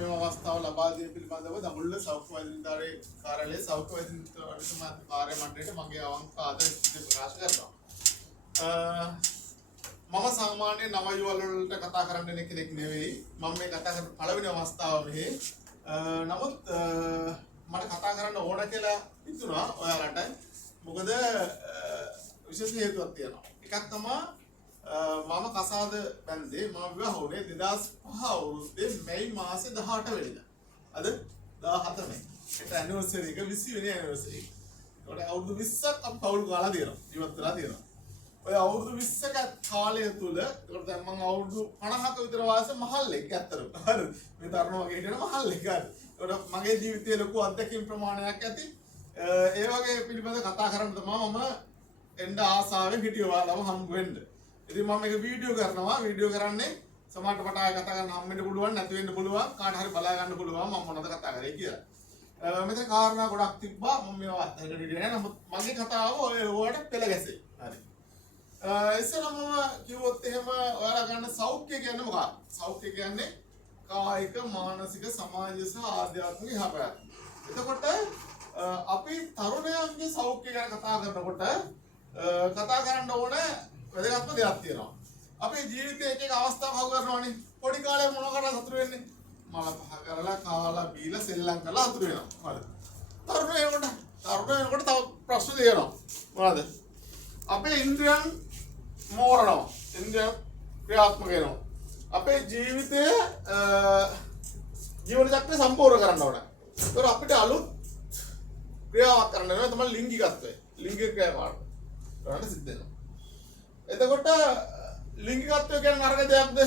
මේ අවස්ථාව ලබා දීම පිළිබඳව දඹුල්ල සෞඛ්‍ය වෛද්‍යනිලධාරී කාර්යාලයේ සෞඛ්‍ය වෛද්‍යනිලධාරී කාර්ය මණ්ඩලයට මගේ අවංක ආදරය ප්‍රකාශ කරනවා. මම සාමාන්‍ය නව යුවල වලට කතා කරන්න දෙන කෙනෙක් නෙවෙයි. මම මේ කතා කරන පළවෙනි අවස්ථාව මෙහි. නමුත් මට කතා කරන්න ඕන කියලා හිතුණා ඔයාලට. මොකද විශේෂ හේතුවක් තියෙනවා. එකක් තමයි මම කසාද බැන්දේ මම විවාහ වුණේ 2005 අවුරුද්දේ මැයි මාසේ 18 වෙනිදා. අද 17 මැයි. ඒක ඇනිවර්සරි එක 20 වෙනි ඇනිවර්සරි. ඒකට අවුරුදු 20ක් අපි පවුල් ගාලා තියෙනවා. ජීවත් වෙලා තියෙනවා. ඔය අවුරුදු 20ක කාලය තුල ඒකට දැන් මම අවුරුදු 50ක විතර වයසේ මහල්ලෙක් ඇත්තටම. හරි. මේ තරුණ වගේ හිටියන මහල්ලෙක්. හරි. ඒකට මගේ ජීවිතයේ ලොකු අත්දැකීම් ප්‍රමාණයක් ඇති. ඒ වගේ පිළිබඳ කතා කරන්න තමයි මම එන්න ආසාවෙන් හිටියේ ඔයාලව හම්බ වෙන්න. ඉතින් මම මේක වීඩියෝ කරනවා. වීඩියෝ කරන්නේ සමහරට මට ආයෙ කතා කරන්න හම්බෙන්න පුළුවන් නැති වෙන්න පුළුවන්. කාට හරි බලා ගන්න පුළුවන් මම මොනවද කතා කරේ කියලා. මෙතන කාරණා ගොඩක් තිබ්බා. මම මේවා අත්හැරගෙන හිටියේ නෑ. නමුත් මගේ කතාව ඔයාලට පෙළ ගැසේ. හරි. ඉස්සෙල්ලා මම කිව්වොත් එහෙම ඔයාලා ගන්න සෞඛ්‍ය කියන්නේ මොකක්ද? සෞඛ්‍ය කියන්නේ කායික, මානසික, සමාජීය සහ ආධ්‍යාත්මික යහපත. එතකොට අපි තරුණයන්ගේ සෞඛ්‍ය ගැන කතා කරනකොට කතා කරන්න ඕන වැදගත්ම දෙයක් තියෙනවා. අපේ ජීවිතයේ එක එක අවස්ථා පහු කරනවානේ. පොඩි කාලේ මොන කරලා සතුට වෙන්නේ? මල පහ කරලා, කාලා, බීලා, සෙල්ලම් කරලා සතුට වෙනවා. හරිද? තරුණ වෙනකොට තව ප්‍රශ්න තියෙනවා. මොනවද? අපේ ඉන්ද්‍රියන් මෝරනවා. ඉන්ද්‍රියන් ක්‍රියාත්මක වෙනවා. අපේ ජීවිතයේ ජීවන චක්‍රය සම්පූර්ණ කරන්න ඕන. ඒතර අපිට අලුත් ක්‍රියාවක් කරන්න වෙනවා තමයි ලිංගිකත්වය. ලිංගික ක්‍රියාවක් කරන්න සිද්ධ වෙනවා. එතකොට ලිංගිකත්වය කියන්නේ නරක දෙයක්ද?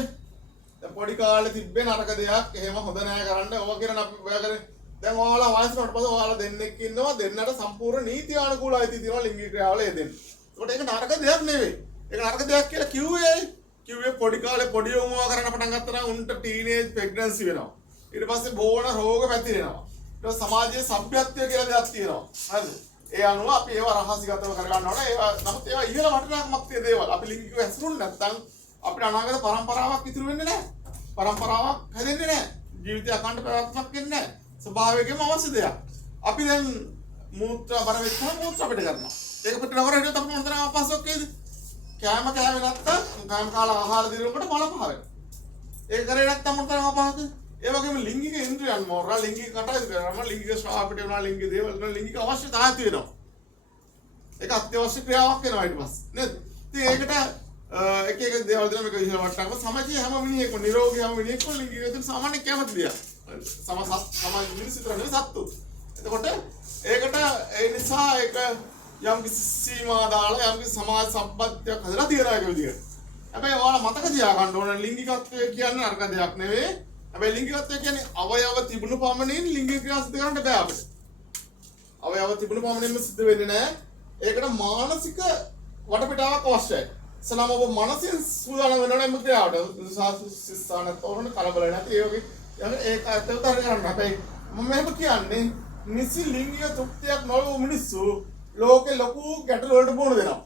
දැන් පොඩි කාලේ තිබ්බේ නරක දෙයක්. එහෙම හොඳ නෑ කරන්න. ඕවා කියන අපි ඔයා කරේ. දැන් ඔයාලා වයසට පස්සේ ඔයාලා දෙන්නෙක් ඉන්නවා. දෙන්නට සම්පූර්ණ නීති අනුකූල අයිති තියෙනවා ලිංගික ක්‍රියාවල යෙදෙන්න. ඒකට ඒක නරක දෙයක් නෙවෙයි. ඒක නරක දෙයක් කියලා කිව්වේ පොඩි කාලේ පොඩි උන්ව කරන්න පටන් ගත්තා නම් උන්ට ටීනේජ් ප්‍රෙග්නන්සි වෙනවා. ඊට පස්සේ බෝන රෝග පැතිරෙනවා. ඊට සමාජයේ සભ્યත්වය කියලා දෙයක් තියෙනවා. හරිද? ඒ අනුව අපි ඒවා රහසිගතව කරගන්න ඕනේ. ඒවා නමුත් ඒවා ඉහළ වටිනාකමක් තියෙන දේවල්. අපි ලිංගිකව හැසිරුනේ නැත්නම් අපිට අනාගත පරම්පරාවක් ඉතුරු වෙන්නේ නැහැ. පරම්පරාවක් හැදෙන්නේ නැහැ. ජීවිතය අඛණ්ඩ ප්‍රවත්මක් වෙන්නේ නැහැ. ස්වභාවයෙන්ම අවශ්‍ය දෙයක්. අපි දැන් මූත්‍රා බර වෙච්චම මූත්‍රා පිට කරනවා. ඒක පිට නොකර හිටියොත් අපිට මොනතරම් අපහසුයක් වේද? කෑම කෑවේ නැත්තම් කෑම කාලා ආහාර දිනනකොට මල පහ වෙනවා. ඒක කරේ නැත්තම් මොනතරම් අපහසුද? ඒ වගේම ලිංගික ඉන්ද්‍රියන් මෝරා ලිංගික කටයුතු කරනවා. ලිංගික ශ්‍රාව පිට වෙනවා. ලිංගික දේවල් කරනවා. ලිංගික අවශ්‍යතාවය තියෙනවා. ඒක අත්‍යවශ්‍ය ක්‍රියාවක් වෙනවා ඊට පස්සේ. නේද? ඉතින් ඒකට එක එක දේවල් දෙනවා මේක ඉහළ වට්ටක්ම සමාජයේ හැම මිනිහෙක්ම නිරෝගී හැම මිනිහෙක්ම ලිංගික දෙන සාමාන්‍ය කැමති දෙයක්. සමාජ මිනිස්සු විතර නෙවෙයි සත්තු. එතකොට ඒකට ඒ නිසා ඒක යම් කිසි සීමා දාලා යම් කිසි සමාජ සම්බන්ධයක් හදලා තියනවා ඒක විදියට. හැබැයි ඔයාලා මතක තියාගන්න ඕන ලිංගිකත්වය කියන්නේ අර්ග දෙයක් නෙවෙයි. හැබැයි ලිංගිකත්වය කියන්නේ අවයව තිබුණු පමණින් ලිංගික ක්‍රියා සිදු කරන්න බෑ අපිට. අවයව තිබුණු පමණින්ම සිදු වෙන්නේ නැහැ. ඒකට මානසික වටපිටාවක් අවශ්‍යයි. සනම ඔබ මනසින් සූදානම් වෙනවා නම් ක්‍රියාවට සාස්ත්‍රාන තෝරන කලබල නැති ඒ වගේ ඒක ඇත්තටම කරගන්න. හැබැයි මම මෙහෙම කියන්නේ නිසි ලිංගික තෘප්තියක් නොලබු මිනිස්සු ලෝකේ ලොකු ගැටලු වලට මුහුණ දෙනවා.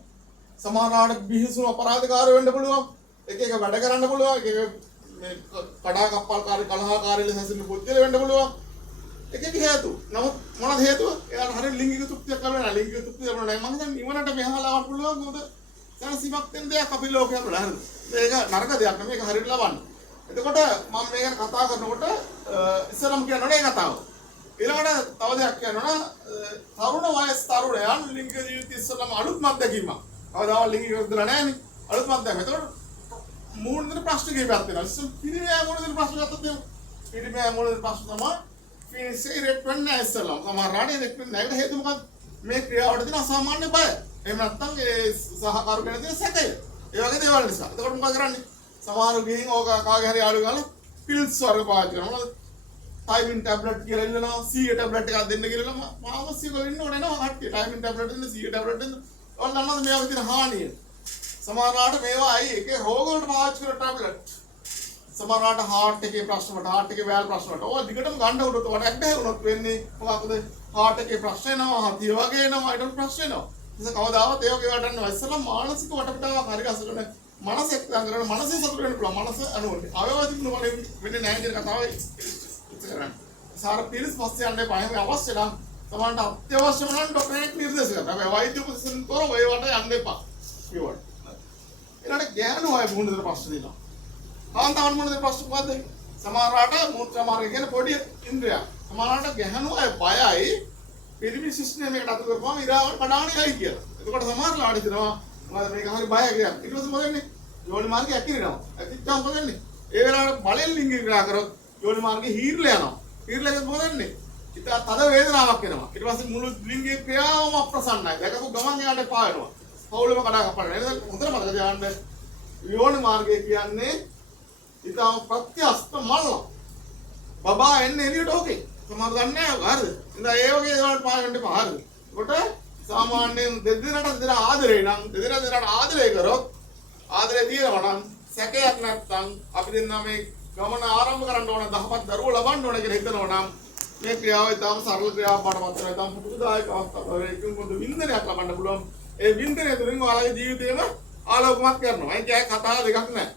සමහරවිට බිහිසුණු අපරාධකාරයෝ වෙන්න පුළුවන්. එක එක වැඩ කරන්න පුළුවන්. එක එක මේ කඩා කප්පල්කාරී කලහකාරී ලෙස හැසිරෙන පුද්ගලයෝ වෙන්න පුළුවන්. එක එක හේතු. නමුත් මොනවද හේතුව? එයාලා හරියට ලිංගික තෘප්තියක් ලැබෙන්නේ නැහැ. ලිංගික තෘප්තිය ලැබුණා නැහැ. මම හිතන්නේ නිවනට මෙහාලා වන්න පුළුවන්. මොකද දැනසීමක් දෙන දෙයක් අපි ලෝකේ අපිට හරිද? මේක නරක දෙයක් නෙමෙයි. මේක හරියට ලබන්න. එතකොට මම මේ ගැන කතා කරනකොට ඉස්සරම් කියනෝනේ කතාව. ඊළඟට තව දෙයක් කියනවා තරුණ වයස් තරුණයන් ලිංග ජීවිත ඉස්සරම අලුත් මත්දැකීමක්. කවදාවත් ලිංගික විද්‍යාල නැහැනේ. අලුත් මත්දැකීම. එතකොට මූලික ප්‍රශ්න කීපයක් තියෙනවා. ඉතින් පිරිමෑ මූලික ප්‍රශ්න ගත්තොත් පිරිමෑ මූලික ප්‍රශ්න තමයි ෆිනිෂේ රෙට් වෙන්නේ ඉස්සරම. සමහරවිට රෙට් වෙන්නේ නැහැ. හේතුව මොකක්ද? මේ ක්‍රියාවට තියෙන අසාමාන්‍ය බය. එහෙම නැත්නම් ඒ සහකාරු කෙනෙක් තියෙන සැකය. ඒ වගේ දේවල් නිසා. එතකොට මොකද කරන්නේ? සමහරව ගිහින් ඕක කාගේ හරි යාළුවෝ ගාලා පිල්ස් වර්ග පාවිච්චි කරනවා. ටයිමින් ටැබ්ලට් කියලා ඉල්ලනවා. සීයේ ටැබ්ලට් එකක් දෙන්න කියලා මානසිකව ඉන්න ඕනේ නෝ කට්ටිය. ටයිමින් ටැබ්ලට් දෙන්න සීයේ ටැබ්ලට් දෙන්න. ඔන්න අන්නද මේවා තියෙන හානිය. සමහරවිට මේවා අයි එකේ රෝග වලට පාවිච්චි කරන ටැබ්ලට්. සමහරවිට හાર્ට් එකේ ප්‍රශ්න වලට හાર્ට් එකේ වෑල් ප්‍රශ්න වලට ඕවා දිගටම ගන්න උඩට වඩ ඇබ්බැහි වුණොත් වෙන්නේ මොකක්ද? හાર્ට් එකේ ප්‍රශ්න එනවා, හතිය වගේ එනවා, ඊට ප්‍රශ්න එනවා. ඒක කවදාවත් ඒ වගේ වැඩක් නෙවෙයි. ඉස්සෙල්ලා මානසික වටපිටාවක් හරි අසගෙන මනස එක්ක ගන්න මනසේ සතුට වෙන්න පුළුවන්. මනස අනුවන්නේ. අවයව තිබුණ මොනේ වෙන්නේ නැහැ කියන කතාවයි චිකිත්සා කරන්න. සාර පිළිස් පස්සේ යන්න එපා. එහෙම අවශ්‍ය නම් සමහරවිට අත්‍යවශ්‍යම නම් ડોක්ටර් කෙනෙක් නිර්දේශ කරනවා. හැබැයි වෛද්‍ය උපදෙස්ෙන් තොරව ඒවට යන්න එපා. ඒවට. ඊළඟට ගෑනු අය මුහුණ දෙන ප්‍රශ්න දෙනවා. කාන්තාවන් මුහුණ දෙන ප්‍රශ්න මොකද්ද? සමහරවිට මූත්‍රා මාර්ගය කියන පොඩි ඉන්ද්‍රිය. සමහරවිට ගෑනු අය බයයි පිරිමි සිස්ටම් එකට අතු කරපුවම ඉරාවට කඩාගෙන යයි කියලා. එතකොට සමහරවිට හිතනවා මොකද මේක හරි බයයි කියලා. ඊට පස්සේ මොකද වෙන්නේ? යෝනි මාර්ගය ඇකිලෙනවා. ඇකිච්චාම මොකද වෙන්නේ? ඒ වෙලාවට බලෙන් ලිංගික ක්‍රියා කරොත් යෝනි මාර්ගය හීරලා යනවා. හීරලා ගියොත් මොකද වෙන්නේ? හිත තද වේදනාවක් එනවා. ඊට පස්සේ මුළු ලිංගික ක්‍රියාවම අප්‍රසන්නයි. දැකපු ගමන් එයාට පායනවා. පවුලම කඩා කපනවා. නේද? හොඳට මතක තියාගන්න. යෝනි මාර්ගය කියන්නේ ඊටම ප්‍රත්‍යස්ත මල්ල. බබා එන්නේ එළියට ඕකේ. සමහර දන්නේ නැහැ. හරිද? ඉතින් ඒ වගේ දේවල් පායන්න එපා. හරිද? කොට සාමාන්‍යයෙන් දෙදෙනාට දෙන ආදරේ නම් දෙදෙනාට ආදරය කරොත් ආදරේ තියෙනවා නම් සැකයක් නැත්නම් අපි දෙන්න මේ ගමන ආරම්භ කරන්න ඕන 10ක් දරුවෝ ලබන්න ඕන කියලා හිතනවා නම් මේ ක්‍රියාව ඉතාම සරල ක්‍රියාවක් බවට පත් වෙනවා. ඉතාම පුදුදායක අවස්ථාවක්. ඒකෙන් පොදු වින්දනයක් ලබන්න පුළුවන්. ඒ වින්දනය තුළින් ඔයාලගේ ජීවිතේම ආලෝකමත් කරනවා. ඒක කතා දෙකක් නෑ.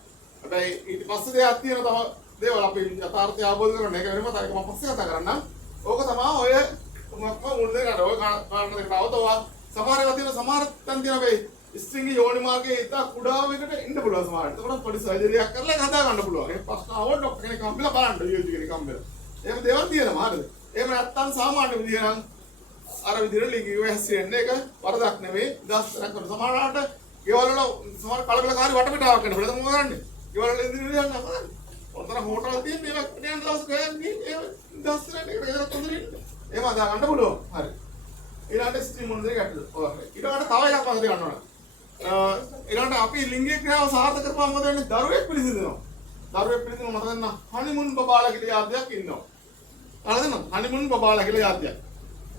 හැබැයි ඊට පස්සේ දෙයක් තියෙනවා තව දේවල් අපි යථාර්ථය අවබෝධ කරගන්න. ඒක වෙනම තරක මම පස්සේ කතා කරන්නම්. ඕක තමයි ඔය මොකක්ම මුල්දේ නේද? ඔය කාරණා දෙකට අවතවා සමහර ඒවා තියෙන සමහර තැන් තියෙනවා වෙයි. ස්ත්‍රින්ගේ යෝනි මාර්ගයේ ඉතා කුඩා වෙකට ඉන්න පුළුවන් සමහරට. ඒකට පොඩි සර්ජරියක් කරලා ඒක හදා ගන්න පුළුවන්. ඒ ප්‍රශ්න ආවොත් ડોක්ටර් කෙනෙක් හම්බෙලා බලන්න යෝජි කෙනෙක් හම්බෙලා. එහෙම දේවල් තියෙනවා හරිද? එහෙම නැත්තම් සාමාන්‍ය විදිහ නම් අර විදිහට ලිංගිකව හැසිරෙන්නේ ඒක වරදක් නෙවෙයි. දස්තරක් කරන සමහරකට ගෙවල් වල සමහර කලබලකාරී වටපිටාවක් වෙන. ඒක මොකද කරන්නේ? ගෙවල් වල ඉදිරියට යන්න අපහසුයි. ඔතන හෝටල් තියෙන ඒවා දැන් දවස් ගෑන්නේ ඒ දස්තරක් එකට ගෙදර තොඳින් ඉන්න. එහෙම හදා ගන්න පුළුවන්. හරි. ඊළඟට ස්ත්‍රී මොනදේ ගැටලු. ඔය. ඊළඟට තව එකක් මතක ගන්න ඕන. ඊළඟට අපි ලිංගික ක්‍රියාව සාර්ථක කරපුවම මොකද වෙන්නේ? දරුවෙක් පිළිසිඳනවා. දරුවෙක් පිළිසිඳන මතක ගන්න හනිමුන් බබාලා කියලා යාදයක් ඉන්නවා. හරිද? හනිමුන් බබාලා කියලා යාදයක්.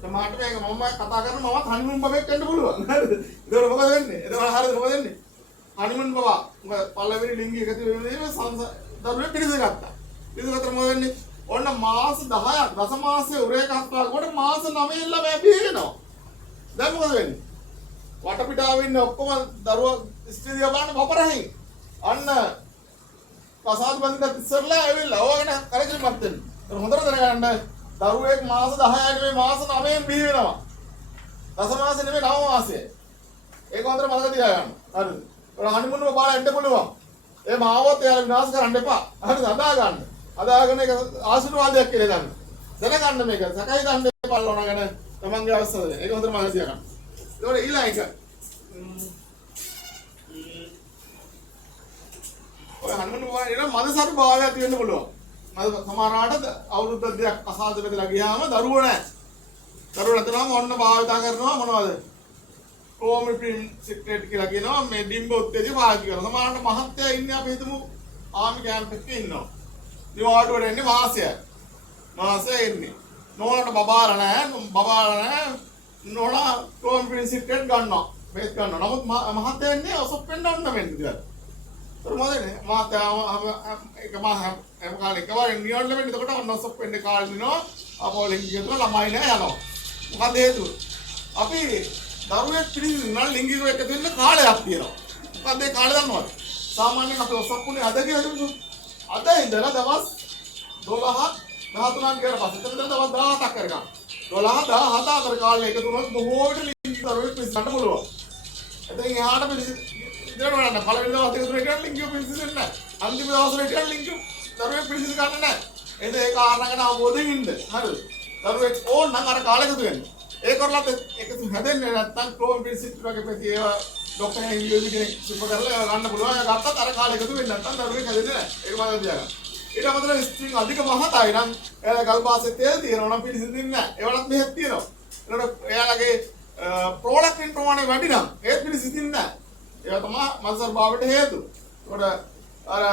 තමාට මේක මම කතා කරන මමත් හනිමුන් බබෙක් වෙන්න පුළුවන්. හරිද? ඒක මොකද වෙන්නේ? ඒක හරියද මොකද වෙන්නේ? හනිමුන් බබා පළවෙනි ලිංගික එකතු වෙන්නේ දරුවෙක් පිළිසිඳගත්තා. පිළිසිඳගත්තම මොකද වෙන්නේ? ඔන්න මාස 10ක් දස මාසයේ උරේකත්වා කොට මාස 9 ළමයා බිහිවෙනවා. දැන් මොකද වෙන්නේ? වටපිටාවේ ඉන්න ඔක්කොම දරුවා ස්ත්‍රී දිහා බලන වපරහින්. අන්න කසාද බඳින්න ඉස්සරලා ඇවිල්ලා ඕගෙන කරකිරීමක් දෙන්න. ඒක හොඳට දැනගන්න. දරුවෙක් මාස 10යි නෙමෙයි මාස 9න් බිහි වෙනවා. දස මාසෙ නෙමෙයි 9 මාසෙ. ඒක හොඳට මතක තියාගන්න. හරිද? ඔය හනිමුන් බබාලා එන්න පුළුවන්. ඒ මාවොත් එයාලා විනාශ කරන්න එපා. හරිද? අදා ගන්න. අදාගෙන ඒක ආශිර්වාදයක් කියලා ගන්න. දැනගන්න මේක. සකයි ගන්න එපා ලෝණගෙන තමන්ගේ අවස්ථාවද. ඒක හොඳට මතක තියාගන්න. ඒකට ඊළඟ එක. ඔය හනුමන් බබා ඉන්න මදසරු භාවයක් තියෙන්න පුළුවන්. මද සමහරවිට අවුරුද්ද දෙකක් අසාද බෙදලා ගියාම දරුවෝ නැහැ. දරුවෝ නැතනම ඔන්න භාවිතා කරනවා මොනවද? ක්‍රෝමිපින් සිග්‍රට් කියලා කියනවා මේ ඩිම්බ උත්තේජක පාවිච්චි කරනවා. සමහරවිට මහත්තයා ඉන්නේ අපි හිතමු ආමි කැම්ප් එකේ ඉන්නවා. නිවාඩුවට එන්නේ මාසය එන්නේ. නෝනට බබාලා නැහැ. නෝනා ක්‍රෝමිපින් සිග්‍රට් ගන්නවා. මේක ගන්නවා. නමුත් මහත්තයා ඉන්නේ ඔසොප් වෙන්න ඕන වෙන්නේ කියලා. तर මොකදනේ මහත්තයා එක මම කාලේ එකවර නියොල්ල වෙන්නේ එතකොට ඔන්න ඔසොප් වෙන්නේ කාලේ දිනවා. අපෝ ලිංගිකව ළමයි නෑ යනවා. මොකද හේතුව? අපි දරුවෙක් පිළිසිඳන ලිංගිකව එකතු වෙන්න කාලයක් තියෙනවා. මොකද ඒ කාලේ දන්නවද? සාමාන්‍යයෙන් අපි ඔසොප්පුනේ අද කියලා අද ඉඳලා දවස් 12ක් 13ක් ගියාට පස්සේ එතන දවස් 17ක් කරගන්න. 12 17 අතර කාලේ එකතු වුණොත් බොහෝ විට ලිංගික දරුවෙක් පිළිසිඳන්න පුළුවන්. එතනින් එහාට ඉතින් බලන්න පළවෙනි දවස් දෙක තුනට යන ලිංගික පිළිසිඳෙන්නේ නැහැ. අන්තිම දවසට යන ලිංගික දරුවෙක් පිළිසිඳ ගන්න නැහැ. එතන ඒ කාරණා ගැන අවබෝධයෙන් ඉන්න. හරිද? දරුවෙක් ඕන නම් අර කාලෙ එකතු වෙන්න. ඒ කරලත් එකතු හැදෙන්නේ නැත්නම් ක්‍රෝම් පිළිසිඳ වගේ ප්‍රති ඒවා ડોක්ටර් හෙන්රියෝජි කෙනෙක් සුප කරලා ගන්න පුළුවන්. ඒක ගත්තත් අර කාලෙ එකතු වෙන්නේ නැත්නම් දරුවෙක් හැදෙන්නේ නැහැ. ඒක මම තියාගන්න. ඊට අමතරව ස්ත්‍රීන් අධික මහතයි නම් එයාලා ගල්පාසේ තෙල් තියෙනවා නම් පිළිසිඳින්නේ නැහැ. ඒවලත් මෙහෙත් තියෙනවා. ඒකට එයාලගේ ප්‍රෝඩක්ටින් ප්‍රමාණය වැඩි නම් ඒත් පිළිසිඳින්නේ නැහැ. ඒවා තමයි මන්සර් භාවයට හේතු. ඒකට අර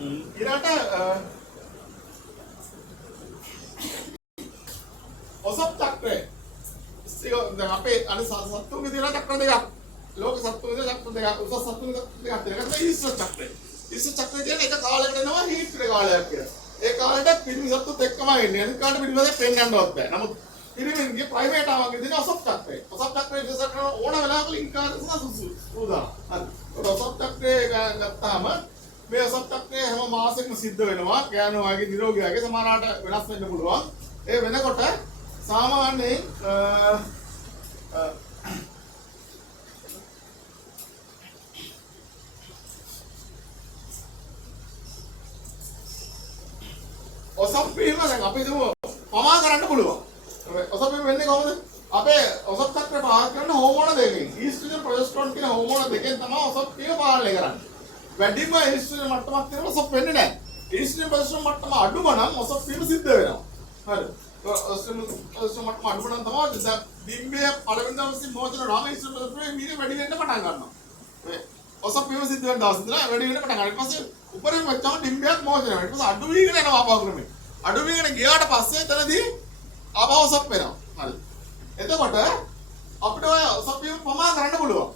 ඊළඟට ඔසප් චක්‍රය දැන් අපේ අනිත් සත්තුන්ගේ තියෙන චක්‍ර දෙකක්. ලෝක සත්තුන්ගේ චක්‍ර දෙකක්. උසස් සත්තුන්ගේ දෙකක් තියෙනවා. ඒක ඊශ්වර චක්‍රය. ඊශ්වර චක්‍රය කියන්නේ එක කාලයකට එනවා හීට් කාලයක් කියලා. ඒ කාලෙට පිරිමි සත්තුත් එක්කම එන්නේ. අනිත් කාලේ පිරිමිසත් පෙන්වන්නවත් බෑ. නමුත් පිරිමින්ගේ ප්‍රයිවේට් ආවගේ තියෙන ඔසප් චක්‍රය. ඕන වෙලාවක ලින්ක් කරලා සූදානම්. හරි. ඔසප් චක්‍රය ගත්තාම මේ ඔසප් චක්‍රය හැම මාසෙකම සිද්ධ වෙනවා. ගෑනු වගේ නිරෝගී වගේ සමහරකට වෙනස් වෙන්න පුළුවන්. ඒ වෙනකොට සාමාන්‍යයෙන් ඔසප් වීම දැන් අපි හිතමු පමා කරන්න පුළුවන්. ඔසප් වීම වෙන්නේ කොහොමද? අපේ ඔසප් චක්‍රය පාලනය කරන හෝමෝන දෙකෙන් ඊස්ට්‍රෝජන් ප්‍රොජෙස්ටරෝන් කියන හෝමෝන දෙකෙන් තමයි ඔසප් වීම පාලනය කරන්නේ. වැඩිම ඊස්ට්‍රෝජන් මට්ටමක් තියෙනවා ඔසප් වෙන්නේ නැහැ. ඊස්ට්‍රෝජන් ප්‍රොජෙස්ටරෝන් මට්ටම අඩුම නම් ඔසප් වීම සිද්ධ වෙනවා. හරි. ඔස්ට්‍රෝජන් මට්ටම අඩුම නම් තමයි ඩිම්බේ පළවෙනි දවසේ මොහොතේ රාම ඊස්ට්‍රෝජන් ප්‍රොජෙස්ටරෝන් මීට වැඩි වෙන්න පටන් ගන්නවා. මේ ඔසප් වීම සිද්ධ වෙන දවස් ඉඳලා වැඩි වෙන්න පටන් ගන්නවා. ඊට පස්සේ උඩරින් වච්චාම ඩිම්බයක් මොහොතේ වෙනවා. ඊට පස්සේ අඩු වීගෙන යනවා ආපහු ක්‍රමේ. අඩු වීගෙන ගියාට පස්සේ එතනදී ආපහු ඔසප් වෙනවා. හරි. එතකොට අපිට ඔය ඔසප් වීම පමා කරන්න පුළුවන්.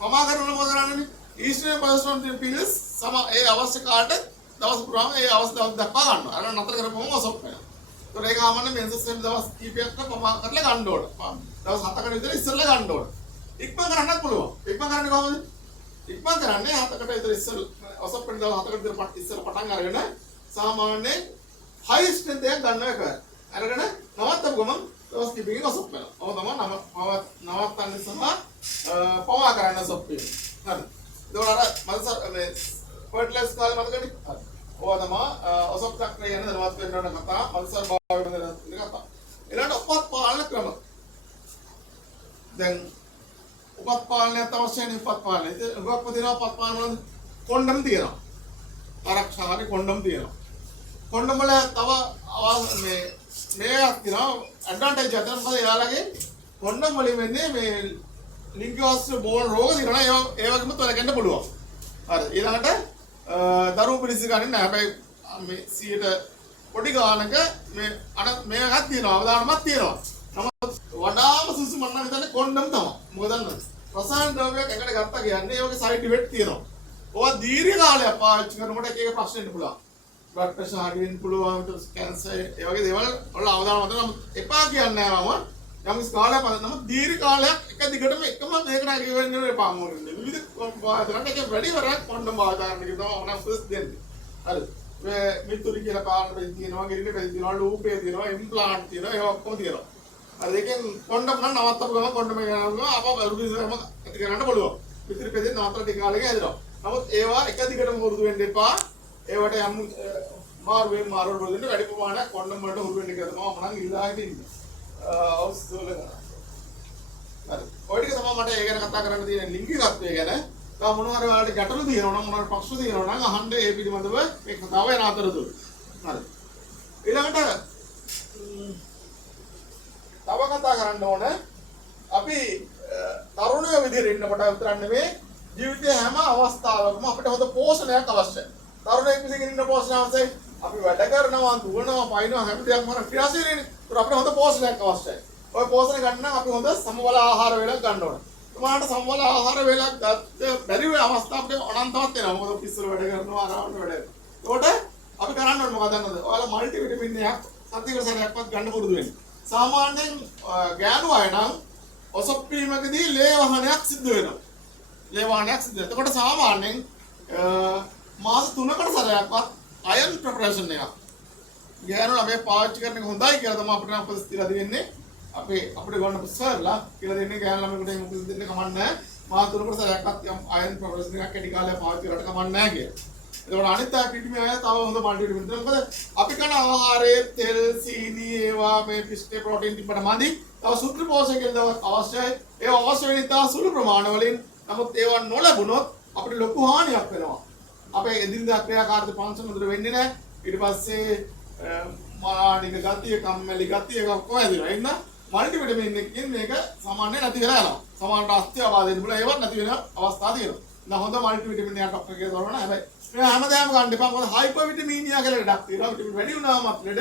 පමා කරනකොට මොකද කරන්නේ? ඊස්ට්‍රෝජන් ප්‍රොජෙස්ටරෝන් පිල්ස් සම ඒ අවශ්‍ය කාලට දවස් පුරාම ඒ අවශ්‍ය දවස් දක්වා ගන්නවා. අර නතර කරපුවම ඔසප් වෙනවා. ඒතකොට ඒක ආමන්න මෙන්සස් වෙන දවස් කීපයකට පමා කරලා ගන්න ඕන. දවස් 7කට විතර ඉස්සෙල්ලා ගන්න ඕන. ඉක්මන් කරන්නත් පුළුවන්. ඉක්මන් කරන්නේ කොහොමද? ඉක්මන් කරන්නේ 7කට විතර ඉස්සෙල්ලා ඔසප් වෙන දවස් 7කට විතර ඉස්සෙල්ලා පටන් අරගෙන සාමාන්‍යයෙන් හයි ස්ට්‍රෙන්ත් එකක් ගන්න එක. අරගෙන නවත්තපු ගමන් දවස් කිහිපයකින් ඔසප් වෙනවා. ඔය තමයි නවත්තන්න ඉස්සෙල්ලා පමා කරන්න ඔසප් වෙනවා. හරි. ඒතකොට අර මල්සර් මේ ෆර්ටිලයිස් කාලේ මතකනේ? හරි. ඔය තමයි ඔසප් චක්‍රය ගැන දැනවත් වෙන්න ඕන කතා. මල්සර් භාවය ගැන කතා. ඊළඟට උපත් පාලන ක්‍රම. දැන් උපත් පාලනයත් අවශ්‍යයි. උපත් පාලනය. උගක්ම දෙනවා උපත් පාලන වල කොන්ඩම් තියෙනවා. ආරක්ෂාකාරී කොන්ඩම් තියෙනවා. කොන්ඩම් වල තව මේක් තියෙනවා ඇඩ්වාන්ටේජ් එකක් තමයි මොකද එයාලගේ කොන්ඩම් වලින් වෙන්නේ මේ ලිංගික බෝල් රෝග තියෙනවා ඒ වගේම තොරගන්න පුළුවන්. හරි ඊළඟට දරුවෝ පිළිසිර ගන්න නෑ. හැබැයි මේ 100ට පොඩි ගානක මේකක් තියෙනවා අවදානමක් තියෙනවා. නමුත් වඩාම සුසු මන්න හිතන්නේ කොන්ඩම් තමයි. මොකද දන්නවද? රසායන ද්‍රව්‍යයක් එකට ගත්තා කියන්නේ ඒකේ සයිඩ් ඉෆෙක්ට් තියෙනවා. ඔවා දීර්ඝ කාලයක් පාවිච්චි කරනකොට එක එක ප්‍රශ්න එන්න පුළුවන්. බ්ලඩ් ප්‍රෙෂර් අඩු වෙන්න පුළුවන්, කැන්සර් ඒ වගේ දේවල් වල අවධානය යොමු කරනවා. එපා කියන්නේ නැහැ මම. යම් කාලයක් පස්සේ නම් දීර්ඝ කාලයක් එක දිගටම එකම මේකට අගිවෙන්න එපා මොන්නේ. විවිධ වාදනකට එක වැඩි වරක් කොන්ඩම් වාදාරණ කියනවා ඕනම උපදෙස් දෙන්නේ. හරි. මේ මිතුරු කියලා පාන වෙයි තියෙනවා, ගිරිනේ වෙයි තියෙනවා, ලූපේ තියෙනවා, ඉම්ප්ලාන්ට් තියෙනවා, ඒ ඔක්කොම තියෙනවා. හරි දෙකෙන් කොන්ඩම් නම් නවත්තපු ගමන් කොන්ඩම් එක යනවා ආපහු අරුබිසම ඇති කරන්න පුළුවන්. පිටිරි පෙදෙන් නවත්තලා ටික කාලෙක හැදෙනවා. නමුත් ඒවා එක දිගටම වරුදු වෙන්න එපා. ඒවට යම් මාරු වලින් වැඩි ප්‍රමාණයක් කොන්ඩම් වලට හුරු වෙන්න කියලා තමයි මම නම් ඉල්ලා හිටින්නේ. අවශ්‍යවල කරා. හරි. ඔය ටික තමයි මට ඒ ගැන කතා කරන්න තියෙන ලිංගිකත්වය ගැන. තව මොනවා හරි ඔයාලට ගැටලු තියෙනවා නම් මොනවා ප්‍රශ්න තියෙනවා නම් අහන්න ඒ පිළිබඳව මේ කතාව යන අතරතුර. හරි. ඊළඟට තව කතා කරන්න ඕන අපි තරුණයෝ විදිහට ඉන්නකොට විතරක් නෙමෙයි ජීවිතයේ හැම අවස්ථාවකම අපිට හොඳ පෝෂණයක් අවශ්‍යයි. තරුණයෙක් විසින් ඉන්න පෝෂණය අවශ්‍යයි. අපි වැඩ කරනවා, දුවනවා, පයින්නවා හැම දෙයක්ම කරන ක්‍රියාශීලීනේ. ඒක අපිට හොඳ පෝෂණයක් අවශ්‍යයි. ඔය පෝෂණය ගන්න නම් අපි හොඳ සමබල ආහාර වේලක් ගන්න ඕන. තුමාට සමබල ආහාර වේලක් ගන්න බැරි වෙ අවස්ථා අපිට අනන්තවත් වෙනවා. මොකද පිස්සුල වැඩ කරනවා, අරවන්න වැඩ කරනවා. ඒකට අපි කරන්න ඕනේ මොකක්ද දන්නවද? ඔයාලා මල්ටි විටමින් එකක් සතියකට සැරයක්වත් ගන්න පුරුදු වෙන්න. සාමාන්‍යයෙන් ගෑනු අය නම් ඔසප් වීමකදී ලේ වහනයක් සිද්ධ වෙනවා. ලේ වහනයක් සිද්ධ වෙනවා. එතකොට සාමාන්‍යයෙන් මාස 3කට සැරයක්වත් අයන් ප්‍රෙපරේෂන් එකක් ගෑනු ළමයි පාවිච්චි කරන එක හොඳයි කියලා තමයි අපිට නම් උපදෙස් දීලා දෙන්නේ. අපිට ගන්න සර්ලා කියලා දෙන්නේ ගෑනු ළමයිකට එහෙම උපදෙස් දෙන්න කමක් නැහැ. මාස 3කට සැරයක්වත් අයන් ප්‍රෙපරේෂන් එකක් කැටි කාලයක් පාවිච්චි කරලා කමක් නැහැ කියලා. ඒකෝර අනිත් අය පිටිමේ අය තව හොඳ මල්ටි විටමින් දෙනවා. මොකද අපි කන ආහාරයේ තෙල්, සීනි ඒවා මේ පිස්ටේ ප්‍රෝටීන් තිබ්බට මදි. තව සුත්‍ර පෝෂක කියලා අවශ්‍යයි. ඒවා අවශ්‍ය වෙන ඉතා සුළු ප්‍රමාණ වලින්. නමුත් ඒවා නොලැබුණොත් අපිට ලොකු හානියක් වෙනවා. අපේ එදිනදා ක්‍රියාකාරීත්වය පන්සල් මුදල වෙන්නේ නැහැ. ඊට පස්සේ මානික ගතිය, කම්මැලි ගතිය එක කොහෙද ඉන්න මල්ටි විටමින් එකකින් මේක සාමාන්‍ය නැති වෙලා යනවා. සමානට අස්ත්‍ය ආබාධයෙන් බුල ඒවත් නැති වෙන අවස්ථා තියෙනවා. දැන් හොඳ මල්ටි විටමින් එකක් ડોක්ටර් කෙනෙක් දරනවා. හැබැයි මේ හැමදාම ගන්න එපා. මොකද හයිපර් විටමිනියා කියලා ලඩක් තියෙනවා. විටමින් වැඩි වුණාමත් ලෙඩ,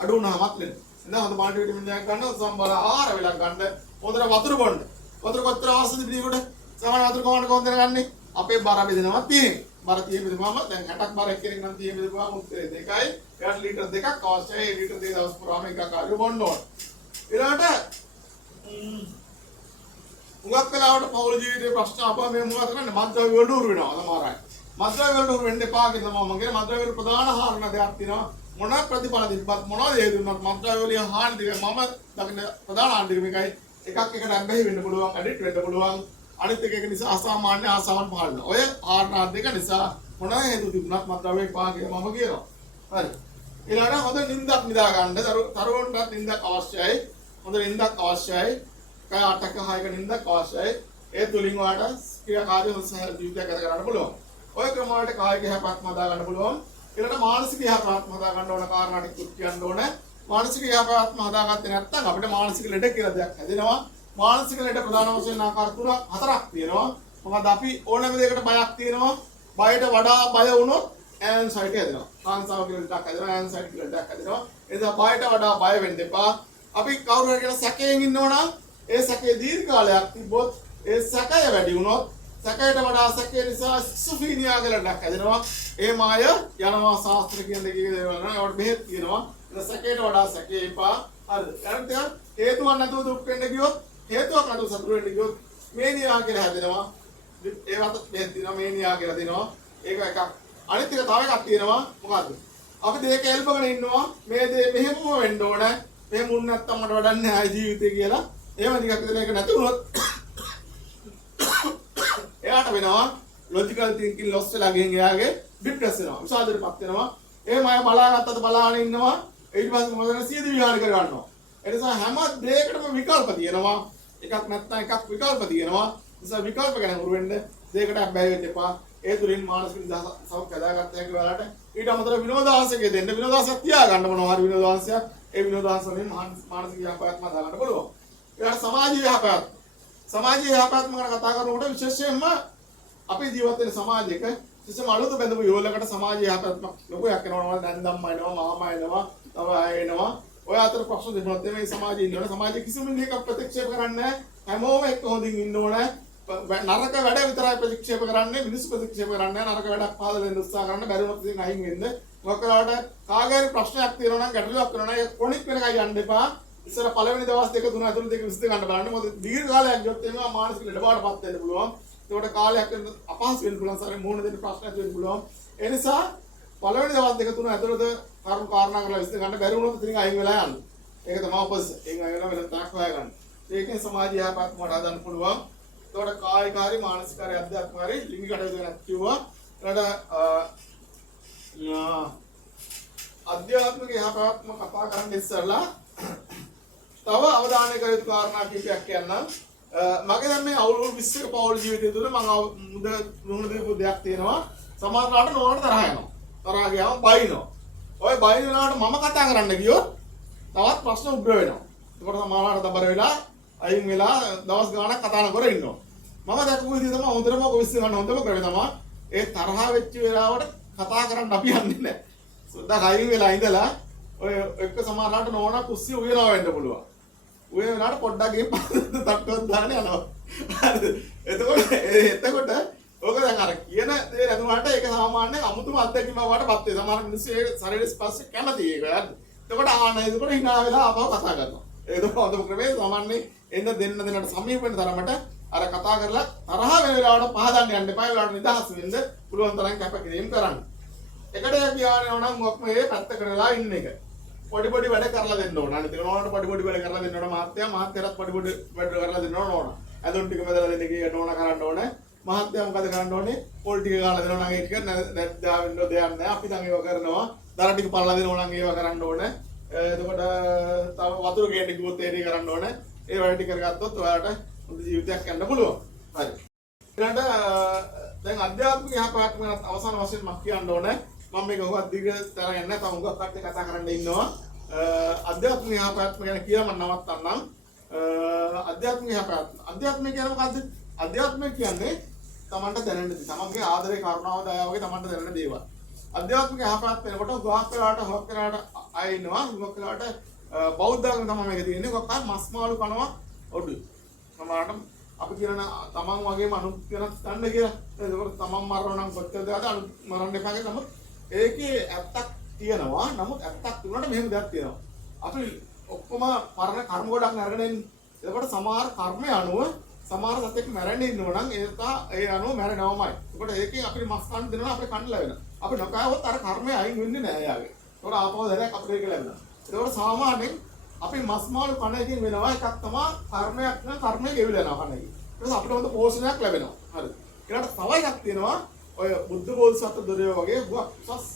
අඩු වුණාමත් ලෙඩ. දැන් හොඳ මල්ටි විටමින් එකක් ගන්න සම්බල ආහාර වේලක් ගන්න. හොඳට වතුර බොන්න. වතුර කොච්චර අවශ්‍යද පිළිවෙලට? සාමාන්‍ය වතුර කොහොමද ගන්නේ? අපේ බර බෙදෙනවා තියෙන්නේ. බර 30 බෙදුවාම දැන් 60ක් බර එක්කෙනෙක් නම් 30 බෙදුවාම උත්තරේ 2යි. එයාට ලීටර් 2ක් අවශ්‍යයි. ලීටර් 2 දවස් පුරාම එකක් ආරිය බොන්න ඕන. ඊළඟට හුඟක් වෙලාවට පෞල් ජීවිතේ ප්‍රශ්න අපා මේ මොකද කරන්නේ මද්ද්‍රව්‍ය වලට උරු වෙනවා සමහර අය. මද්ද්‍රව්‍ය වලට උරු වෙන්න එපා කියලා තමයි මම කියන්නේ. මද්ද්‍රව්‍ය වල ප්‍රධාන කාරණා දෙකක් තියෙනවා. මොන ප්‍රතිඵල තිබ්බත් මොනවද ඒ දුන්නත් මද්ද්‍රව්‍ය වලින් හානි දෙක මම දකින ප්‍රධාන ආන්තික මේකයි. එකක් එකට අබ්බැහි වෙන්න පුළුවන්, ඇඩිට් වෙන්න පුළුවන්. අනිත් එක නිසා අසාමාන්‍ය ආසාවන් පහළ වෙනවා. ඔය කාරණා දෙක නිසා මොනවා හේතු තිබුණත් මද්ද්‍රව්‍ය එපා කියලා මම කියනවා. හරි. ඊළඟට හොඳ නිින්දක් නිදා ගන්න. තරුවන්ටත් නිින්දක් අවශ්‍යයි. හොඳ නිින්දක් අවශ්‍යයි. කය 8ක 6ක නිින්දක් අවශ්‍යයි. ඒ තුලින් ඔයාලට ක්‍රියාකාරී ජීවිතයක් ගත කරන්න පුළුවන්. ඔය ක්‍රම වලට කායික යහපත්ම හදා ගන්න පුළුවන්. ඊළඟට මානසික යහපත්ම හදා ගන්න ඕන කාරණා ටික කියන්න ඕන. මානසික යහපත්ම හදාගත්තේ නැත්නම් අපිට මානසික ලෙඩ කියලා දෙයක් හැදෙනවා. මානසික ලෙඩ ප්‍රධාන වශයෙන් ආකාර 4ක් තියෙනවා. මොකද අපි ඕනෑම දෙයකට බයක් තියෙනවා. බයට වඩා බය වුණොත් ඇන්සයිටි හැදෙනවා. කාංසාව කියලා දෙයක් හැදෙනවා. ඇන්සයිටි කියලා දෙයක් හැදෙනවා. ඒ නිසා බයට වඩා බය වෙන්න එපා. අපි කවුරු හරි කියන සැකයෙන් ඉන්නවනම් ඒ සැකේ දීර්ඝ කාලයක් තිබ්බොත් ඒ සැකය වැඩි වුණොත් සැකයට වඩා සැකය නිසා ස්කිසොෆ්‍රීනියා කියලා දෙයක් හැදෙනවා. ඒ මාය යනවා ශාස්ත්‍ර කියන දෙකේ දේවල් නේද? ඒවට බෙහෙත් තියෙනවා. ඒ සැකයට වඩා සැකේ එපා. හරිද? ඊට හේතුවක් නැතුව දුක් වෙන්න ගියොත් හේතුවක් නැතුව සතුට වෙන්න ගියොත් මේනියා කියලා හැදෙනවා. ඒවත් බෙහෙත් තියෙනවා මේනියා කියලා දෙනවා. ඒක එකක්. අනිත් එක තව එකක් තියෙනවා. මොකද්ද? අපි දෙක එල්බගෙන ඉන්නවා. මේ දේ මෙහෙමම වෙන්න ඕනේ. මෙහෙම වුණ නැත්තම් මට වැඩක් නැහැ ජීවිතේ කියලා. එහෙම ටිකක් විතර ඒක නැති වුණොත් එයාට වෙනවා ලොජිකල් තින්කින් ලොස් වෙලා ගිහින් එයාගේ ડિප්‍රෙස් වෙනවා. විෂාදයටපත් වෙනවා. එහෙම අය බලාගත්තද බලාගෙන ඉන්නවා. ඊට පස්සේ මොකද සියදි විහාර කර ගන්නවා. ඒ නිසා හැම දෙයකටම විකල්ප තියෙනවා. එකක් නැත්නම් එකක් විකල්ප තියෙනවා. ඒ නිසා විකල්ප ගැන හුරු වෙන්න දෙයකට අබ්බැහි වෙන්න එපා. ඒ තුලින් මානසික සෞඛ්‍ය හදාගත්ත හැකි වෙලාවට ඊට අමතරව විනෝදාංශකයේ දෙන්න විනෝදාංශයක් තියාගන්න මොනවා හරි විනෝදාංශයක් ඒ විනෝදාංශ වලින් මානසික යහපැවැත්ම හදාගන්න පුළුවන්. ඊට සමාජීය යහපැවැත්ම සමාජීය යහපැවැත්ම ගැන කතා කරනකොට විශේෂයෙන්ම අපි ජීවත් වෙන සමාජයක විශේෂම අලුත බැඳපු යෝලකට සමාජීය යහපැවැත්ම ලොකුයක් වෙනවා. නැන්දම්ම එනවා මාමා එනවා තව අය එනවා. ඔය අතර ප්‍රශ්න දෙන්නොත් මේ සමාජයේ ඉන්නවනේ සමාජයේ කිසිම දෙයක ප්‍රතික්ෂේප කරන්නේ හැමෝම එක්ක හොඳින් ඉන්න ඕනේ. නරක වැඩ විතරයි ප්‍රතික්ෂේප කරන්නේ මිනිස්සු ප්‍රතික්ෂේප කරන්නේ නරක වැඩක් පහළ දෙන්න උත්සාහ කරන බැරි වුණොත් ඉතින් අයින් වෙන්න. මොකක්ලාට කාගේ හරි ප්‍රශ්නයක් තියෙනවා නම් ගැටලුවක් කරනවා නම් ඒක ක්‍රොනික් වෙනකන් යන්න එපා. ඉස්සර පළවෙනි දවස් දෙක තුන ඇතුළත දෙක විශ්ද ගන්න බලන්න. මොකද දීර්ඝ කාලයක් ගියොත් එනවා මානසික ලෙඩ බාටපත් වෙන්න පුළුවන්. ඒකට කාලයක් වෙන අපහසු වෙන්න පුළුවන්. සාරේ මූණ දෙන්න ප්‍රශ්න ඇති වෙන්න පුළුවන්. ඒ නිසා පළවෙනි දවස් දෙක තුන ඇතුළත කරුණු කාරණා කරලා විශ්ද ගන්න බැරි වුණොත් ඉතින් අයින් වෙලා යන්න. ඒක තමයි උපස. ඒක අයින් වෙලා වෙන තාක් හොයාගන්න. ඒකෙන් සමාජීය යහපත් මොඩ හදන්න පුළුවන්. ඒකට කායිකාරී මානසිකාරී අධ්‍යාත්මිකාරී ලිංගික කටයුතු ගැන කිව්වා. ඊට අධ්‍යාත්මික යහපත්ම කතා කරන්න ඉස්සෙල්ලා තව අවධානය කර යුතු කාරණා කිහිපයක් කියන්නම්. මගේ දැන් මේ අවුරුදු 20ක පෞල් ජීවිතය තුළ මම මුහුණ දීපු දෙයක් තියෙනවා. සමහරවිට නෝනට තරහ යනවා. තරහ ගියාම බයිනවා. ඔය බයින වෙලාවට මම කතා කරන්න ගියොත් තවත් ප්‍රශ්න උග්‍ර වෙනවා. ඒකට සමහරවිට දබර වෙලා අයින් වෙලා දවස් ගාණක් කතා නොකර ඉන්නවා. මම දැක්කු විදිහ තමයි හොඳටම කොවිස් ගන්න හොඳම ක්‍රමය තමයි ඒ තරහ වෙච්ච වෙලාවට කතා කරන්න අපි යන්නේ නැහැ. සුද්දා අයින් වෙලා ඉඳලා ඔය එක්ක සමහරවිට නෝනා කුස්සිය උයනවා වෙන්න පුළුවන්. උය වෙනාට පොඩ්ඩක් ගේ තට්ටුවක් දාන්න යනවා. එතකොට ඕක දැන් අර කියන දේ නැතුණාට ඒක සාමාන්‍යයෙන් අමුතුම අත්දැකීමක් වඩපත් වේ. සමහර මිනිස්සු ඒ ශරීර ස්පර්ශ කැමති ඒක. එතකොට ඒකට hina වෙලා ආපහු කතා කරනවා. ඒක හොඳම ක්‍රමය. සාමාන්‍යයෙන් එන්න දෙන්නට සමීප වෙන තරමට අර කතා කරලා තරහ වෙන වෙලාවට පහදන්න යන්න එපා. ඒ වෙලාවට නිදහස් වෙන්න පුළුවන් තරම් කැපකිරීම කරන්න. එකට කියන්නේ නම් මොකක් මේ පැත්ත කරලා ඉන්න එක. පොඩි පොඩි වැඩ කරලා දෙන්න ඕන. අනිත් එක නෝනට පොඩි පොඩි වැඩ කරලා දෙන්න ඕන. මහත්තයාට පොඩි පොඩි වැඩ කරලා දෙන්න ඕන. ඇඳුම් ටික බදලා දෙන්න කීයට නෝන කරන්න ඕනේ. මහත්තයා මොකද කරන්න ඕනේ? පොල් ටික ගාලා දෙනවා නම් ඒක නැද්දා වෙන්න දෙයක් නැහැ. අපි දැන් ඒව කරනවා. දර ටික පල්ලා දෙනවා නම් ඒව කරන්න ඕනේ. එතකොට තව වතුර ගේන්න කිව්වොත් ඒක කරන්න ඕනේ. ඒ වැඩ ටික කරගත්තොත් ඔයාලට හොඳ ජීවිතයක් යන්න පුළුවන්. හරි. ඊළඟට දැන් අධ්‍යාත්මික යහපැවැත්ම ගැන අවසාන වශයෙන් මම කියන්න ඕනේ. මම මේක හුඟක් දිගට යන්න තව හුඟක් කට්ටිය කතා කරන්න ඉන්නවා. අධ්‍යාත්මික යහපැවැත්ම ගැන කියලා මම නවත්තන්නම්. අධ්‍යාත්මික යහපැවැත්ම. අධ්‍යාත්මය කියන්නේ මොකද්ද? අධ්‍යාත්මය කියන්නේ තමන්ට දැනෙන දේ. තමන්ගේ ආදරේ කරුණාව දයාව වගේ තමන්ට දැනෙන දේවල්. අධ්‍යාත්මික යහපැවැත්ම වෙනකොට හුඟක් වෙලාට අය ඉන්නවා. හුඟක් වෙලාට බෞද්ධ ධර්ම තමයි මේක තියෙන්නේ. කොක්ක මස් මාළු කනවා ඔඩුයි. සමහරට අපි කියන තමන් වගේම අනුත් කෙනෙක් ගන්න කියලා. ඒකෝර තමන් මරනවා නම් කොච්චර දෙයක්ද අනුත් මරන්න එපා කියලා. නමුත් ඒකේ ඇත්තක් තියෙනවා. නමුත් ඇත්තක් තිබුණාට මෙහෙම දෙයක් තියෙනවා. අපි ඔක්කොම මරණ කර්ම ගොඩක් අරගෙන ඉන්නේ. ඒකට සමහර කර්මය අනුව සමහර සතෙක් මැරෙන්න ඉන්නවා නම් ඒ අනුව මැරෙනවමයි. ඒකට ඒකෙන් අපිට මස් කන්න දෙනවා අපිට කන්න ලැබෙනවා. අපි නොකෑවොත් අර කර්මය අයින් වෙන්නේ නැහැ යාගේ. ඒකට ආපහු දැරයක් අපිට ඒක ලැබෙනවා. ඒකට සාමාන්‍යයෙන් අපි මස් මාළු කන එකකින් වෙනවා එකක් තමයි කර්මයක් නම් කර්මය ගෙවිලා යනවා කන එකකින්. ඊට අපිට හොඳ පෝෂණයක් ලැබෙනවා. හරි. ඊළඟට තව එකක් තියෙනවා ඔය බුද්ධ බෝධිසත්ව දොරේ වගේ උසස්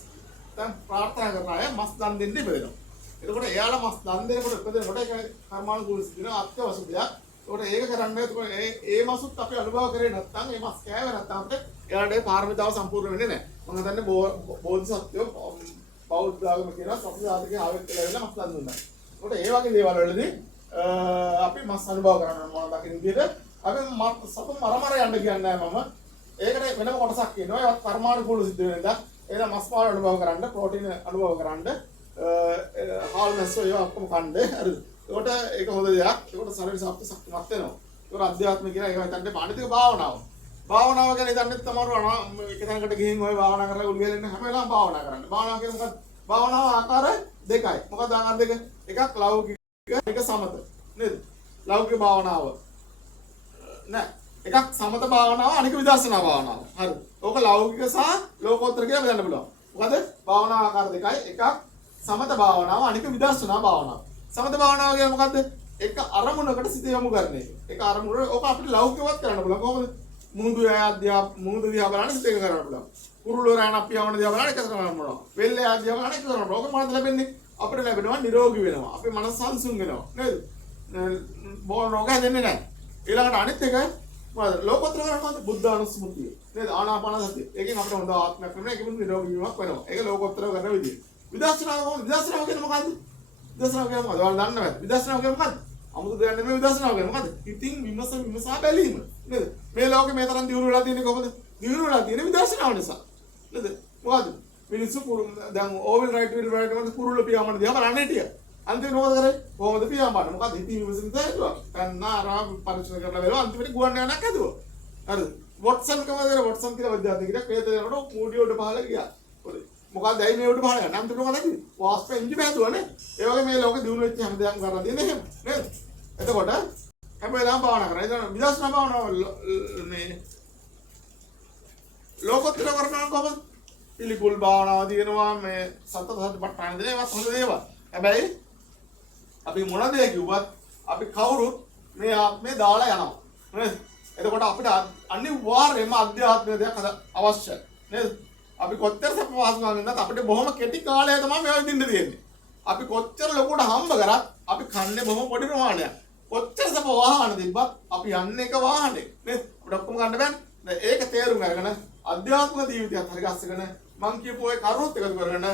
දැන් ප්‍රාර්ථනා කරන අය මස් දන් දෙන්න ඉපදෙනවා. එතකොට එයාලා මස් දන් දෙනකොට ඉපදෙනකොට ඒක කර්මානුකූල සිද්ධ අත්‍යවශ්‍ය දෙයක්. ඒකට ඒක කරන්න එතකොට ඒ මසුත් අපි අනුභව කරේ නැත්නම් ඒ මස් කෑවේ නැත්නම් අපිට එයාලට ඒ පාරමිතාව සම්පූර්ණ වෙන්නේ නැහැ. මම හිතන්නේ බෝධිසත්වෝ බෞද්ධ ආගම කියන සත්‍යාධිකේ ආවෙත් කියලා වෙන මස් දන් දුන්නා. ඒකට ඒ වගේ දේවල් වලදී අපි මස් අනුභව කරන්න මොන දකින්න විදිහට අපි සතු මරමර යන්න කියන්නේ නැහැ මම. ඒකට වෙනම කොටසක් කියනවා. ඒවත් කර්මානුකූල සිද්ධ වෙන නිසා එහෙනම් මස් මාළු අනුභව කරන්න, ප්‍රෝටීන් අනුභව කරන්න, හාල් මැස්සෝ ඒවා ඔක්කොම කන්න. හරිද? ඒකට ඒක හොඳ දෙයක්. ඒකට ශරීර ශක්තිමත් වෙනවා. ඒක අධ්‍යාත්මික කියන ඒක හිතන්නේ පාණිතික භාවනාව. භාවනාව ගැන හිතන්නේ තමයි එක තැනකට ගිහින් ඔය භාවනා කරලා උල් ගහලා ඉන්න හැම වෙලාවම භාවනා කරන්න. භාවනාව කියන්නේ මොකක්ද? භාවනාව ආකාර දෙකයි. මොකක්ද ආකාර දෙක? එකක් ලෞකික, එක සමත. නේද? ලෞකික භාවනාව. නෑ. එකක් සමත භාවනාව, අනික විදර්ශනා භාවනාව. හරිද? ඕක ලෞකික සහ ලෝකෝත්තර කියලා බෙදන්න පුළුවන්. මොකද? භාවනා ආකාර දෙකයි. එකක් සමත භාවනාව, අනික විදර්ශනා භාවනාව. සමත භාවනාව කියන්නේ මොකද්ද? එක අරමුණකට සිත යොමු කරන එක. එක අරමුණකට ඕක අපිට ලෞකිකවත් කරන්න පුළුවන්. කොහොමද? මුහුදු දිහා බලන්න සිත එක කරන්න පුළුවන්. කුරුළු රාණ අපියවන දිහා බලන්න එක කරන්න පුළුවන්. වෙල්ල දිහා බලන්න එක කරන්න පුළුවන්. ඕක මොනවද ලැබෙන්නේ? අපිට ලැබෙනවා නිරෝගී වෙනවා. අපේ මනස සංසුන් වෙනවා. නේද? බෝල් රෝග හැදෙන්නේ නැහැ. ඊළඟට අනිත් එක මොකද? ලෝකෝත්තර කරනවා බුද්ධානුස්මෘතිය. නේද? ආනාපාන සතිය. ඒකෙන් අපිට හොඳ ආත්මයක් ලැබෙනවා. ඒකෙන් නිරෝගී වීමක් වෙනවා. ඒක ලෝකෝත්තර කරන විදිය. විදර්ශනාව කියන්නේ මොකද්ද? විදර්ශනාව කියන්නේ මොකද්ද? ඔයාලා දන්නවද? විදර්ශනාව කියන්නේ මොකද්ද? 아무도 දෙයක් නෙමෙයි විදර්ශනාව කියන්නේ මොකද්ද? ඉතින් විමසා බැලීම. නේද? මේ ලෝකේ මේ තරම් දියුණු වෙලා තියෙන්නේ කොහොමද? දියුණු වෙලා තියෙන්නේ විදර්ශනාව නිසා. නේද? මොකද්ද? මිනිස්සු දැන් ඕවිල් රයිට් විල් රයිට් වල කුරුල්ල පියාඹන දිහා බලන්න හිටියා. අන්තිමට මොකද කරේ? කොහොමද පියාඹන්නේ? මොකද්ද? ඉතින් විමසින් තේරුවා. කන්නාරා පරීක්ෂණ කරලා බලලා අන්තිමට ගුවන් යානයක් හදුවා. හරිද? වොට්සන් කවදාද? වොට්සන් කියලා විද්‍යාඥයෙක් වේදනකට මූඩිය උඩ පහළ ගියා. හරි. මොකක්ද ඇයි මේ උඩ පහළ යන්නේ? අන්තිමට මොකද කිව්වේ? වාස්ප එන්ජින් හදුවානේ. ඒ වගේ මේ ලෝකෙ දියුණු වෙච්ච හැමදේම කරලා තියෙන්නේ එහෙම. නේද? එතකොට හැම වෙලාවම භාවනා කරා. ඒක විදර්ශනා භාවනාව මේ ලෝකෝත්තර කරනවා කොහොමද? පිළිකුල් භාවනාව දිනනවා මේ සතපට්ඨාන දෙන ඒවත් හොඳ දේවල්. හැබැයි අපි මොන දේ කිව්වත් අපි කවුරුත් මේ ආත්මේ දාලා යනවා. නේද? එතකොට අපිට අනිවාර්යයෙන්ම අධ්‍යාත්මික දෙයක් අවශ්‍යයි. නේද? අපි කොච්චර සප වාසනාවක් නැත්නම් අපිට බොහොම කෙටි කාලය තමයි මේවා විඳින්න තියෙන්නේ. අපි කොච්චර ලොකුට හම්බ කරත් අපි කන්නේ බොහොම පොඩි ප්‍රමාණයක්. කොච්චර සප වාහන තිබ්බත් අපි යන්නේ එක වාහනේ. නේද? අපිට ඔක්කොම ගන්න බෑනේ. ඒක තේරුම් අරගෙන අධ්‍යාත්මික ජීවිතයත් හරි ගස්සගෙන මං කියපු ඔය කරුණුත් එකතු කරගෙන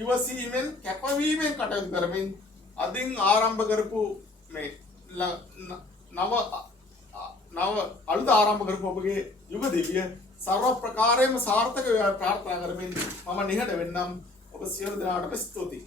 ඉවසීමෙන් කැපවීමෙන් කටයුතු කරමින් අදින් ආරම්භ කරපු මේ නව අලුත් ආරම්භ කරපු ඔබගේ යුග දිවිය සර්ව ප්‍රකාරයෙන්ම සාර්ථක වේවා ප්‍රාර්ථනා කරමින් මම නිහඬ වෙන්නම්. ඔබ සියලු දෙනාටම ස්තුතියි.